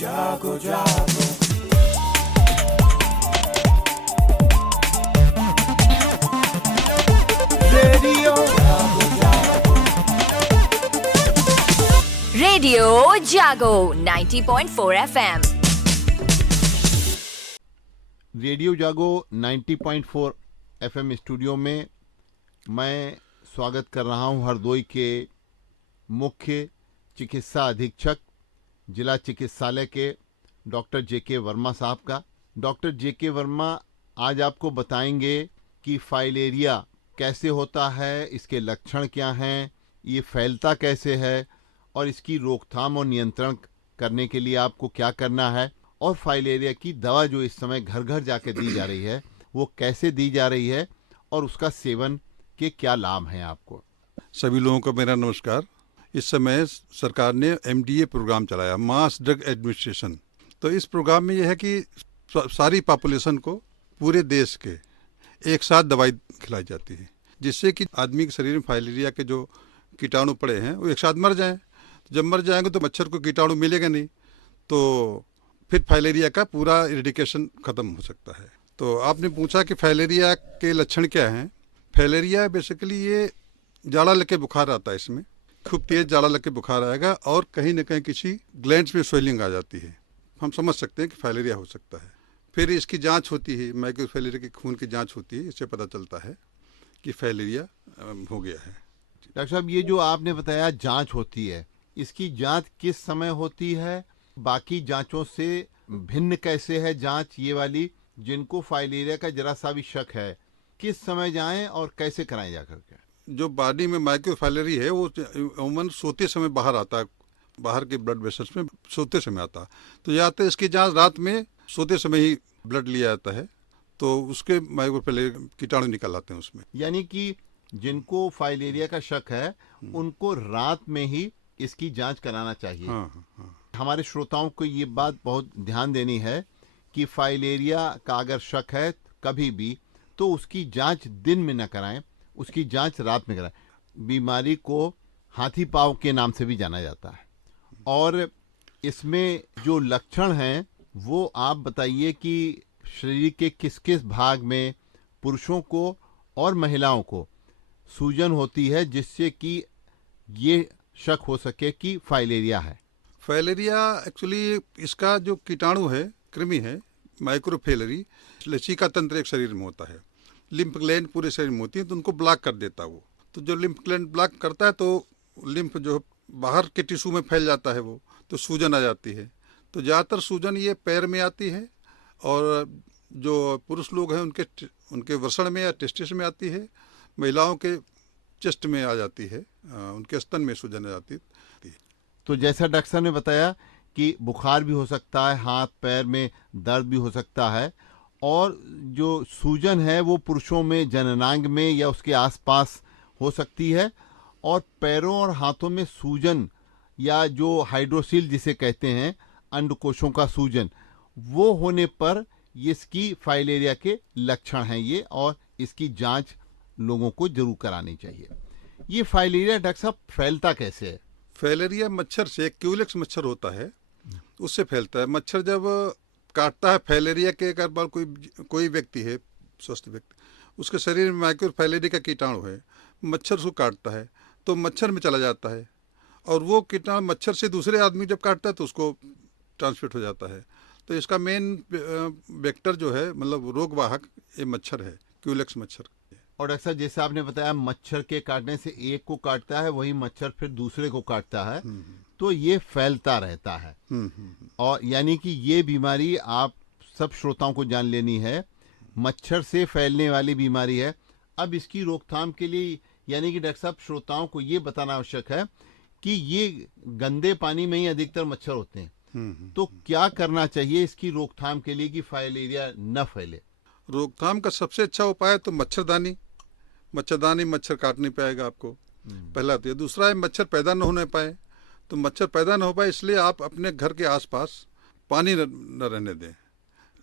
जागो जागो रेडियो जागो जागो रेडियो जागो 90.4 FM। रेडियो जागो 90.4 एफएम स्टूडियो में मैं स्वागत कर रहा हूं हरदोई के मुख्य चिकित्सा अधीक्षक जिला चिकित्सालय के डॉक्टर जेके वर्मा साहब का। डॉक्टर जेके वर्मा आज आपको बताएंगे कि फाइलेरिया कैसे होता है, इसके लक्षण क्या हैं, ये फैलता कैसे है और इसकी रोकथाम और नियंत्रण करने के लिए आपको क्या करना है, और फाइलेरिया की दवा जो इस समय घर घर जाके दी जा रही है वो कैसे दी जा रही है और उसका सेवन के क्या लाभ हैं आपको। सभी लोगों को मेरा नमस्कार। इस समय सरकार ने एमडीए प्रोग्राम चलाया, मास ड्रग एडमिनिस्ट्रेशन। तो इस प्रोग्राम में यह है कि सारी पॉपुलेशन को पूरे देश के एक साथ दवाई खिलाई जाती है, जिससे कि आदमी के शरीर में फाइलेरिया के जो कीटाणु पड़े हैं वो एक साथ मर जाएं। जब मर जाएंगे तो मच्छर को कीटाणु मिलेगा नहीं, तो फिर फाइलेरिया का पूरा इरेडिकेशन ख़त्म हो सकता है। तो आपने पूछा कि फाइलेरिया के लक्षण क्या हैं। फाइलेरिया बेसिकली ये जाड़ा लग के बुखार आता है, इसमें खूब तेज़ जाड़ा लग के बुखार आएगा और कहीं ना कहीं किसी ग्लैंड्स में स्वेलिंग आ जाती है। हम समझ सकते हैं कि फाइलेरिया हो सकता है। फिर इसकी जांच होती है, माइक्रोफाइलेरिया के खून की जांच होती है, इससे पता चलता है कि फाइलेरिया हो गया है। डॉक्टर साहब, ये जो आपने बताया जांच होती है, इसकी जांच किस समय होती है, बाकी जांचों से भिन्न कैसे है जांच ये वाली, जिनको फाइलेरिया का जरा सा भी शक है किस समय जाएं और कैसे कराएं जा करके। जो बॉडी में माइक्रोफाइलेरी है वो उमूमन सोते समय बाहर आता है, बाहर के ब्लड वेसल्स में सोते समय आता है। तो या तो इसकी जांच रात में सोते समय ही ब्लड लिया जाता है, तो उसके माइक्रोफाइलेरी कीटाणु निकल आते हैं उसमें। यानी कि जिनको फाइलेरिया का शक है उनको रात में ही इसकी जांच कराना चाहिए। हाँ। हमारे श्रोताओं को ये बात बहुत ध्यान देनी है कि फाइलेरिया का अगर शक है कभी भी तो उसकी जांच दिन में न कराएं, उसकी जांच रात में कराएं। बीमारी को हाथी पाँव के नाम से भी जाना जाता है, और इसमें जो लक्षण हैं वो आप बताइए कि शरीर के किस किस भाग में पुरुषों को और महिलाओं को सूजन होती है जिससे कि ये शक हो सके कि फाइलेरिया है। फाइलेरिया एक्चुअली इसका जो कीटाणु है, कृमि है, माइक्रोफाइलेरी, लसीका तंत्र एक शरीर में होता है, लिम्फ ग्लैंड पूरे शरीर में होती है, तो उनको ब्लॉक कर देता है वो। तो जो लिम्फ ग्लैंड ब्लॉक करता है तो लिम्फ जो बाहर के टिश्यू में फैल जाता है वो, तो सूजन आ जाती है। तो ज़्यादातर सूजन ये पैर में आती है, और जो पुरुष लोग हैं उनके वृषण में या टेस्टिस में आती है, महिलाओं के चेस्ट में आ जाती है, उनके स्तन में सूजन आ जाती है। तो जैसा डॉक्टर साहब ने बताया कि बुखार भी हो सकता है, हाथ पैर में दर्द भी हो सकता है, और जो सूजन है वो पुरुषों में जननांग में या उसके आसपास हो सकती है, और पैरों और हाथों में सूजन या जो हाइड्रोसील जिसे कहते हैं अंडकोशों का सूजन, वो होने पर इसकी फाइलेरिया के लक्षण हैं ये, और इसकी जांच लोगों को जरूर करानी चाहिए। ये फाइलेरिया डॉक्टर साहब फैलता कैसे है? फाइलेरिया मच्छर से, क्यूलेक्स मच्छर होता है, उससे फैलता है। मच्छर जब काटता है फाइलेरिया के, अगर बार कोई व्यक्ति है स्वस्थ व्यक्ति, उसके शरीर में माइक्रोफाइलेरी का कीटाणु है, मच्छर उसको काटता है तो मच्छर में चला जाता है, और वो कीटाणु मच्छर से दूसरे आदमी जब काटता है तो उसको ट्रांसमिट हो जाता है। तो इसका मेन वेक्टर जो है, मतलब रोगवाहक, ये मच्छर है, क्यूलेक्स मच्छर। और डॉक्टर साहब जैसे आपने बताया मच्छर के काटने से एक को काटता है, वही मच्छर फिर दूसरे को काटता है, तो ये फैलता रहता है। और यानी कि ये बीमारी आप सब श्रोताओं को जान लेनी है, मच्छर से फैलने वाली बीमारी है। अब इसकी रोकथाम के लिए यानी कि डॉक्टर साहब श्रोताओं को ये बताना आवश्यक है कि ये गंदे पानी में ही अधिकतर मच्छर होते हैं, तो क्या करना चाहिए इसकी रोकथाम के लिए कि फाइलेरिया न फैले? रोकथाम का सबसे अच्छा उपाय तो मच्छरदानी मच्छर काट नहीं पाएगा आपको, पहला तो ये। दूसरा है मच्छर पैदा न होने पाए, तो मच्छर पैदा न हो पाए इसलिए आप अपने घर के आसपास पानी न रहने दें।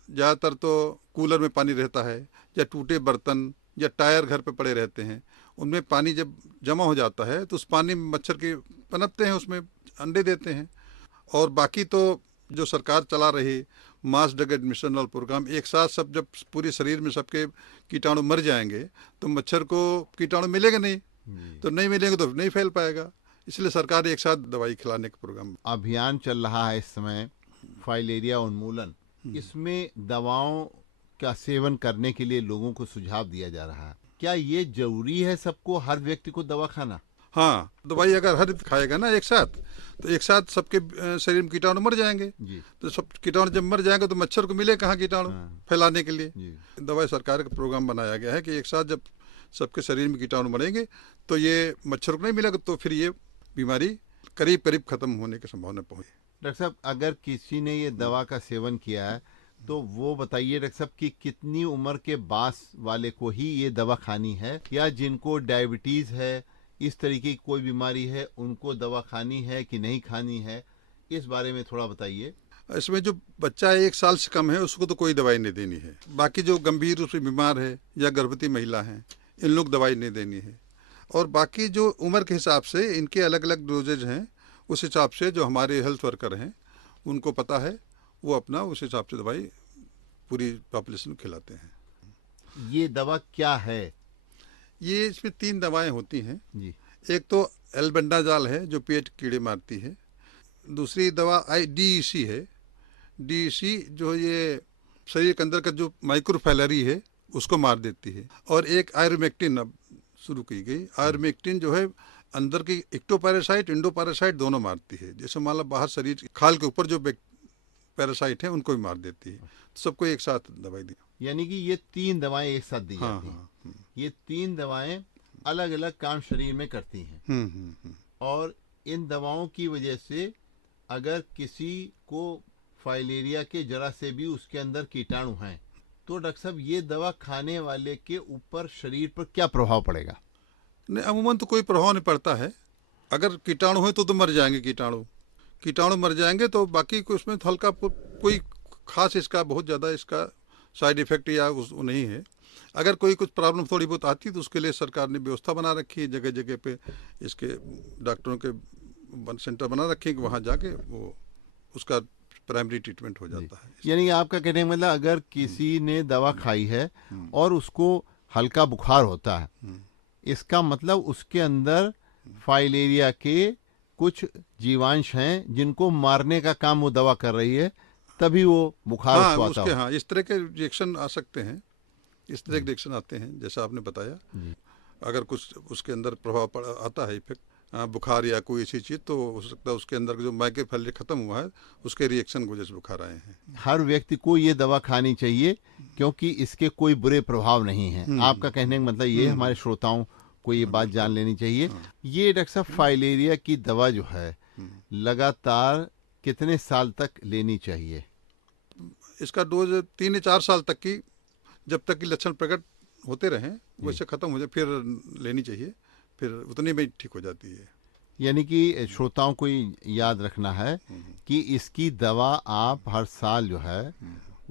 ज़्यादातर तो कूलर में पानी रहता है, या टूटे बर्तन या टायर घर पे पड़े रहते हैं, उनमें पानी जब जमा हो जाता है तो उस पानी में मच्छर के पनपते हैं, उसमें अंडे देते हैं। और बाकी तो जो सरकार चला रही मास ड्रग एडमिशन प्रोग्राम, एक साथ सब जब पूरे शरीर में सबके कीटाणु मर जाएंगे तो मच्छर को कीटाणु मिलेगा नहीं, तो नहीं मिलेंगे तो नहीं फैल पाएगा। इसलिए सरकार एक साथ दवाई खिलाने का प्रोग्राम अभियान चल रहा है इस समय फाइलेरिया उन्मूलन। इसमें दवाओं का सेवन करने के लिए लोगों को सुझाव दिया जा रहा है। क्या ये जरूरी है सबको, हर व्यक्ति को दवा खाना? हाँ, दवाई अगर हर खाएगा ना एक साथ, तो एक साथ सबके शरीर में कीटाणु मर जाएंगे जी। तो सब कीटाणु जब मर जाएंगे तो मच्छर को मिले कहाँ कीटाणु फैलाने के लिए जी। दवाई सरकार का प्रोग्राम बनाया गया है कि एक साथ जब सबके शरीर में कीटाणु मरेंगे तो ये मच्छर को नहीं मिलेगा, तो फिर ये बीमारी करीब करीब खत्म होने की संभावना पहुंची। डॉक्टर साहब, अगर किसी ने ये दवा का सेवन किया है तो वो बताइए डॉक्टर साहब कि कितनी उम्र के बाद वाले को ही ये दवा खानी है, या जिनको डायबिटीज है, इस तरीके की कोई बीमारी है, उनको दवा खानी है कि नहीं खानी है, इस बारे में थोड़ा बताइए। इसमें जो बच्चा 1 साल से कम है उसको तो कोई दवाई नहीं देनी है। बाकी जो गंभीर रूप से बीमार है या गर्भवती महिला है, इन लोग दवाई नहीं देनी है। और बाकी जो उम्र के हिसाब से इनके अलग अलग डोजेज हैं, उस हिसाब से जो हमारे हेल्थ वर्कर हैं उनको पता है, वो अपना उस हिसाब से दवाई पूरी पॉपुलेशन को खिलाते हैं। ये दवा क्या है? ये इसमें 3 दवाएं होती हैं जी। एक तो एल्बेंडाजॉल है जो पेट कीड़े मारती है, दूसरी दवा DEC है। DEC जो ये शरीर के अंदर का जो माइक्रोफैलरी है उसको मार देती है। और एक आयरमेक्टिन अब शुरू की गई। आयरमेक्टिन जो है अंदर की एक्टोपैरासाइट इंडोपैरासाइट दोनों मारती है। जैसे मान लो बाहर शरीर खाल के ऊपर जो पैरासाइट है उनको भी मार देती है। तो सबको एक साथ दवाई दी। यानी कि ये 3 दवाएं एक साथ दी हाँ, जाती हैं। ये 3 दवाएं अलग अलग काम शरीर में करती हैं। और इन दवाओं की वजह से अगर किसी को फाइलेरिया के जरा से भी उसके अंदर कीटाणु हैं तो डॉक्टर साहब ये दवा खाने वाले के ऊपर शरीर पर क्या प्रभाव पड़ेगा? नहीं, अमूमन तो कोई प्रभाव नहीं पड़ता है। अगर कीटाणु है तो मर जाएंगे। कीटाणु मर जाएंगे तो बाकी को उसमें तो हल्का कोई खास इसका बहुत ज़्यादा इसका साइड इफेक्ट या नहीं है। अगर कोई कुछ प्रॉब्लम थोड़ी बहुत आती तो उसके लिए सरकार ने व्यवस्था बना रखी है, जगह जगह पे इसके डॉक्टरों के सेंटर बना रखे हैं कि वहाँ जाके वो उसका प्राइमरी ट्रीटमेंट हो जाता है। यानी आपका कहने का मतलब अगर किसी ने दवा खाई है और उसको हल्का बुखार होता है, इसका मतलब उसके अंदर फाइलेरिया के कुछ जीवांश हैं जिनको मारने का काम वो दवा कर रही है, तभी वो बुखार हाँ, उसको आता उसके हो। हाँ इस तरह के रिएक्शन आ सकते हैं। इस तरह के रिएक्शन आते हैं जैसा आपने बताया। अगर कुछ उसके अंदर प्रभाव आता है इफेक्ट, बुखार या कोई ऐसी चीज़, तो हो सकता है उसके अंदर जो माइक्रोफैलरी खत्म हुआ है उसके रिएक्शन की वजह से बुखार आए हैं। हर व्यक्ति को ये दवा खानी चाहिए क्योंकि इसके कोई बुरे प्रभाव नहीं है। आपका कहने का मतलब ये हमारे श्रोताओं को ये बात जान लेनी चाहिए। ये डॉक्टर साहब फाइलेरिया की दवा जो है लगातार कितने साल तक लेनी चाहिए? इसका डोज 3 या 4 साल तक की, जब तक कि लक्षण प्रकट होते रहें वैसे खत्म हो जाए फिर लेनी चाहिए, फिर उतनी में ठीक हो जाती है। यानी कि श्रोताओं को याद रखना है कि इसकी दवा आप हर साल जो है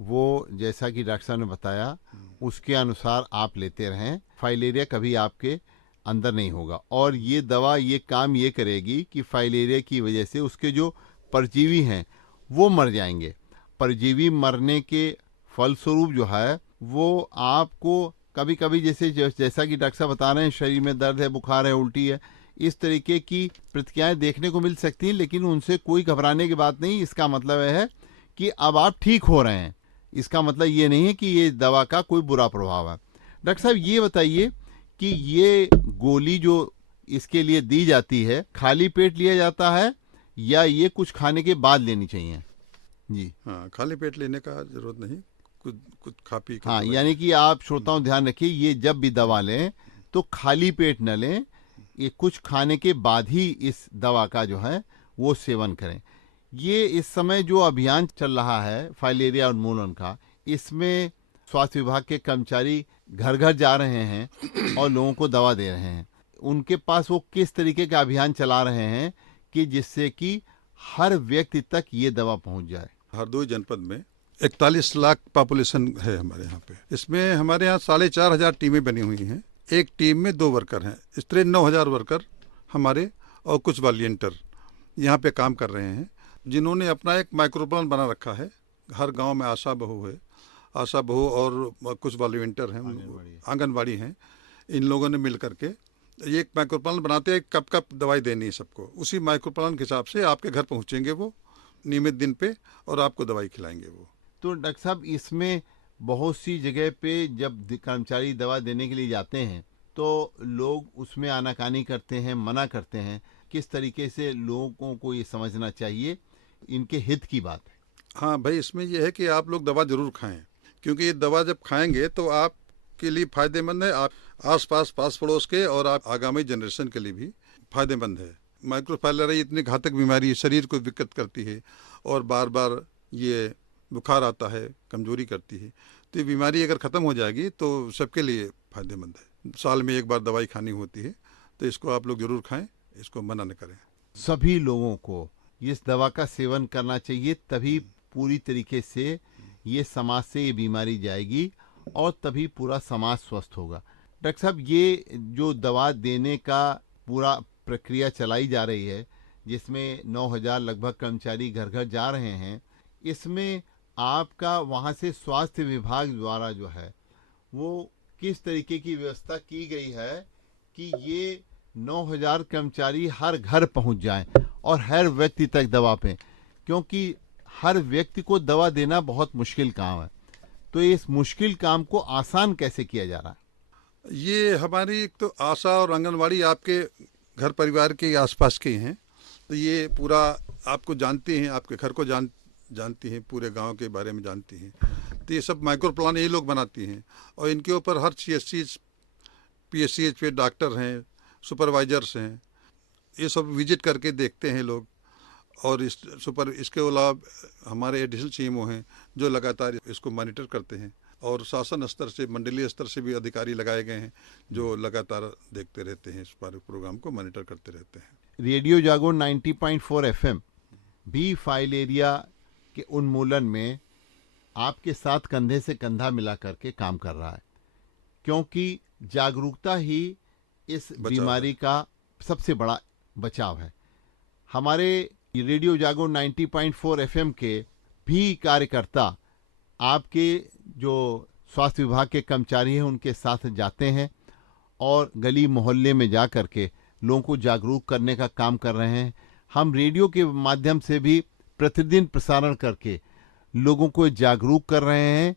वो जैसा कि डॉक्टर साहब ने बताया उसके अनुसार आप लेते रहें। फाइलेरिया कभी आपके अंदर नहीं होगा और ये दवा ये काम ये करेगी कि फाइलेरिया की वजह से उसके जो परजीवी हैं वो मर जाएंगे। परजीवी मरने के फलस्वरूप जो है वो आपको कभी कभी जैसा कि डॉक्टर साहब बता रहे हैं शरीर में दर्द है, बुखार है, उल्टी है, इस तरीके की प्रतिक्रियाएं देखने को मिल सकती हैं, लेकिन उनसे कोई घबराने की बात नहीं। इसका मतलब है कि अब आप ठीक हो रहे हैं। इसका मतलब ये नहीं है कि ये दवा का कोई बुरा प्रभाव है। डॉक्टर साहब ये बताइए कि ये गोली जो इसके लिए दी जाती है खाली पेट लिया जाता है या ये कुछ खाने के बाद लेनी चाहिए? जी हाँ, खाली पेट लेने का जरूरत नहीं, कुछ खा पी के। हाँ, यानी कि आप श्रोताओं ध्यान रखिए, ये जब भी दवा लें तो खाली पेट न लें, ये कुछ खाने के बाद ही इस दवा का जो है वो सेवन करें। ये इस समय जो अभियान चल रहा है फाइलेरिया उन्मूलन का, इसमें स्वास्थ्य विभाग के कर्मचारी घर घर जा रहे हैं और लोगों को दवा दे रहे हैं। उनके पास वो किस तरीके का अभियान चला रहे हैं कि जिससे कि हर व्यक्ति तक ये दवा पहुंच जाए? हरदोई जनपद में 41 लाख पॉपुलेशन है हमारे यहाँ पे। इसमें हमारे यहाँ 4,500 टीमें बनी हुई हैं। एक टीम में 2 वर्कर हैं। इस तरह 9,000 वर्कर हमारे और कुछ वॉलंटियर यहाँ पे काम कर रहे हैं। जिन्होंने अपना एक माइक्रो प्लान बना रखा है। हर गांव में आशा बहू है, आशा बहू और कुछ वॉलंटियर हैं, आंगनबाड़ी हैं, इन लोगों ने मिल करके ये एक माइक्रो प्लान बनाते हैं, कब कब दवाई देनी है सबको। उसी माइक्रो प्लान के हिसाब से आपके घर पहुंचेंगे वो नियमित दिन पे और आपको दवाई खिलाएंगे वो। तो डॉक्टर साहब, इसमें बहुत सी जगह पे जब कर्मचारी दवा देने के लिए जाते हैं तो लोग उसमें आनाकानी करते हैं, मना करते हैं। किस तरीके से लोगों को ये समझना चाहिए, इनके हित की बात है। हाँ भाई, इसमें यह है कि आप लोग दवा जरूर खाएं, क्योंकि ये दवा जब खाएंगे तो आपके लिए फ़ायदेमंद है, आप आसपास पास पड़ोस के और आप आगामी जनरेशन के लिए भी फ़ायदेमंद है। माइक्रोफाइलेरिया इतनी घातक बीमारी है, शरीर को विकृत करती है और बार बार ये बुखार आता है, कमजोरी करती है। तो ये बीमारी अगर ख़त्म हो जाएगी तो सबके लिए फ़ायदेमंद है। साल में एक बार दवाई खानी होती है, तो इसको आप लोग ज़रूर खाएं, इसको मना न करें। सभी लोगों को इस दवा का सेवन करना चाहिए, तभी पूरी तरीके से ये समाज से ये बीमारी जाएगी और तभी पूरा समाज स्वस्थ होगा। डॉक्टर साहब, ये जो दवा देने का पूरा प्रक्रिया चलाई जा रही है, जिसमें 9,000 लगभग कर्मचारी घर घर जा रहे हैं, इसमें आपका वहाँ से स्वास्थ्य विभाग द्वारा जो है वो किस तरीके की व्यवस्था की गई है कि ये 9,000 कर्मचारी हर घर पहुँच जाएं और हर व्यक्ति तक दवा पे, क्योंकि हर व्यक्ति को दवा देना बहुत मुश्किल काम है। तो इस मुश्किल काम को आसान कैसे किया जा रहा है? ये हमारी एक तो आशा और आंगनवाड़ी आपके घर परिवार के आसपास के हैं, तो ये पूरा आपको जानती हैं, आपके घर को जानती हैं, पूरे गांव के बारे में जानती हैं। तो ये सब माइक्रो प्लान ये लोग बनाती हैं और इनके ऊपर हर CSC PSCH पे डॉक्टर हैं, सुपरवाइजर्स हैं, ये सब विजिट करके देखते हैं लोग। और इसके अलावा हमारे एडिशनल CMO हैं जो लगातार इसको मॉनिटर करते हैं, और शासन स्तर से, मंडलीय स्तर से भी अधिकारी लगाए गए हैं जो लगातार देखते रहते हैं, इस पूरे प्रोग्राम को मॉनिटर करते रहते हैं। रेडियो जागो 90.4 FM भी फाइलेरिया के उन्मूलन में आपके साथ कंधे से कंधा मिला करके काम कर रहा है, क्योंकि जागरूकता ही इस बीमारी का सबसे बड़ा बचाव है। हमारे रेडियो जागो 90.4 FM के भी कार्यकर्ता आपके जो स्वास्थ्य विभाग के कर्मचारी हैं उनके साथ जाते हैं और गली मोहल्ले में जा कर के लोगों को जागरूक करने का काम कर रहे हैं। हम रेडियो के माध्यम से भी प्रतिदिन प्रसारण करके लोगों को जागरूक कर रहे हैं,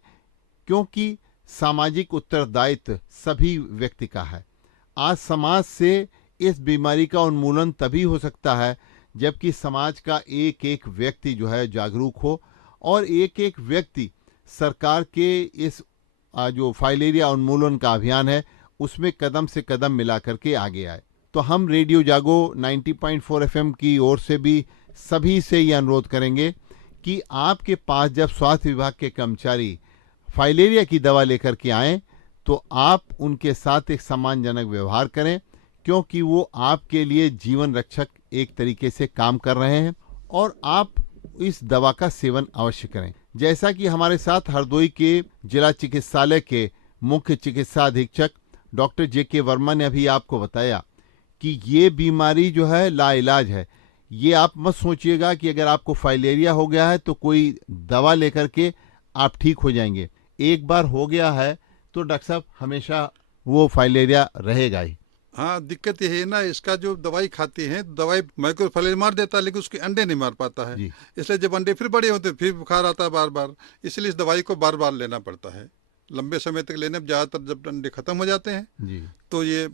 क्योंकि सामाजिक उत्तरदायित्व सभी व्यक्ति का है। आज समाज से इस बीमारी का उन्मूलन तभी हो सकता है जबकि समाज का एक एक व्यक्ति जो है जागरूक हो और एक एक व्यक्ति सरकार के इस जो फाइलेरिया उन्मूलन का अभियान है उसमें कदम से कदम मिला करके आगे आए। तो हम रेडियो जागो 90.4 FM की ओर से भी सभी से ये अनुरोध करेंगे कि आपके पास जब स्वास्थ्य विभाग के कर्मचारी फाइलेरिया की दवा लेकर के आएं तो आप उनके साथ एक सम्मानजनक व्यवहार करें, क्योंकि वो आपके लिए जीवन रक्षक एक तरीके से काम कर रहे हैं और आप इस दवा का सेवन अवश्य करें। जैसा कि हमारे साथ हरदोई के जिला चिकित्सालय के मुख्य चिकित्सा अधीक्षक डॉक्टर JK वर्मा ने अभी आपको बताया कि ये बीमारी जो है लाइलाज है। ये आप मत सोचिएगा कि अगर आपको फाइलेरिया हो गया है तो कोई दवा लेकर के आप ठीक हो जाएंगे। एक बार हो गया है तो डॉक्टर साहब हमेशा वो फाइलेरिया रहेगा ही। हाँ, दिक्कत ये है ना, इसका जो दवाई खाती है, दवाई माइक्रोफाइलेरिया मार देता है लेकिन उसके अंडे नहीं मार पाता है। इसलिए जब अंडे फिर बड़े होते फिर बुखार आता है बार बार, इसलिए इस दवाई को बार बार लेना पड़ता है। लंबे समय तक लेने में ज़्यादातर जब अंडे खत्म हो जाते हैं तो ये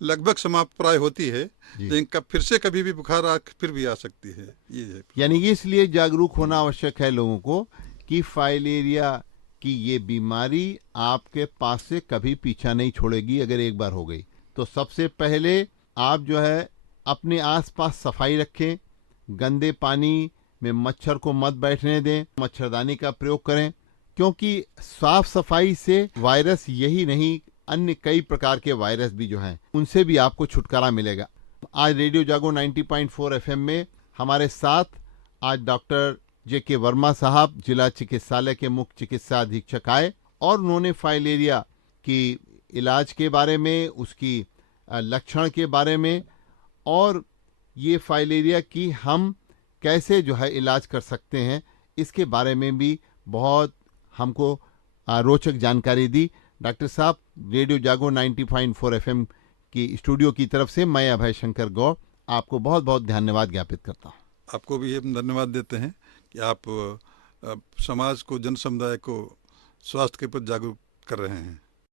लगभग समाप्त प्राय होती है, लेकिन फिर से कभी भी बुखार फिर भी आ सकती है। ये है, यानी कि इसलिए जागरूक होना आवश्यक है लोगों को कि फाइलेरिया की ये बीमारी आपके पास से कभी पीछा नहीं छोड़ेगी। अगर एक बार हो गई तो सबसे पहले आप जो है अपने आसपास सफाई रखें, गंदे पानी में मच्छर को मत बैठने दें, मच्छरदानी का प्रयोग करें, क्योंकि साफ सफाई से वायरस यही नहीं अन्य कई प्रकार के वायरस भी जो हैं उनसे भी आपको छुटकारा मिलेगा। आज रेडियो जागो 90.4 FM में हमारे साथ आज डॉक्टर JK वर्मा साहब जिला चिकित्सालय के मुख्य चिकित्सा अधीक्षक आए और उन्होंने फाइलेरिया की इलाज के बारे में, उसकी लक्षण के बारे में और ये फाइलेरिया की हम कैसे जो है इलाज कर सकते हैं, इसके बारे में भी बहुत हमको रोचक जानकारी दी। डॉक्टर साहब, रेडियो जागो 90.4 एफएम की स्टूडियो की तरफ से मैं अभय शंकर गौड़ आपको बहुत बहुत धन्यवाद ज्ञापित करता हूँ। आपको भी हम धन्यवाद देते हैं कि आप समाज को, जन समुदाय को स्वास्थ्य के प्रति जागरूक कर रहे हैं।